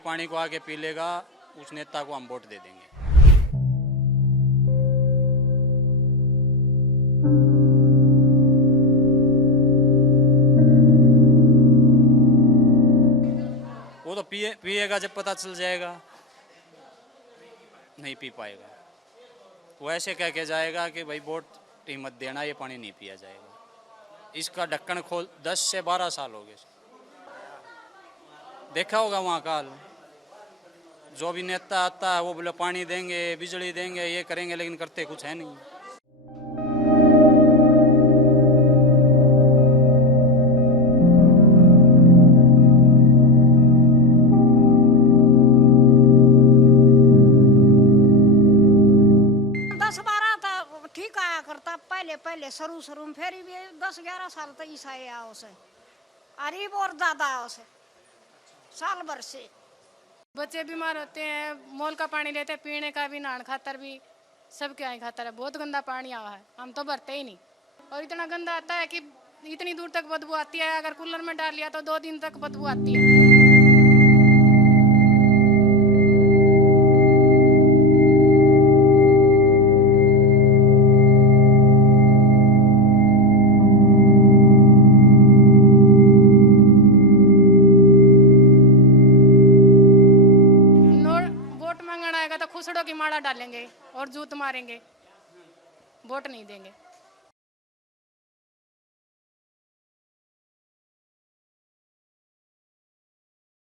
पानी को आके पी लेगा उस नेता को हम वोट दे देंगे। वो तो पिएगा जब पता चल जाएगा, नहीं पी पाएगा। वो ऐसे कह के जाएगा कि भाई वोट ही मत देना, ये पानी नहीं पिया जाएगा। इसका ढक्कन खोल 10 से 12 साल हो गए, देखा होगा वहाँ का हाल। जो भी नेता आता है वो बोले पानी देंगे, बिजली देंगे, ये करेंगे, लेकिन करते कुछ है नहीं। ठीक आया करता पहले शुरू में, फिर भी 10-11 साल तक ईसा आया उसे, अरीब और ज्यादा उसे साल भर से। बच्चे बीमार होते हैं, मोल का पानी लेते हैं, पीने का भी, नहाने खातर भी, सबके यहाँ खातर है। बहुत गंदा पानी आवा है, हम तो भरते ही नहीं। और इतना गंदा आता है कि इतनी दूर तक बदबू आती है। अगर कूलर में डाल लिया तो 2 दिन तक बदबू आती है। वोट मांगना आएगा तो खुसड़ों की माला डालेंगे और जूत मारेंगे, वोट नहीं देंगे।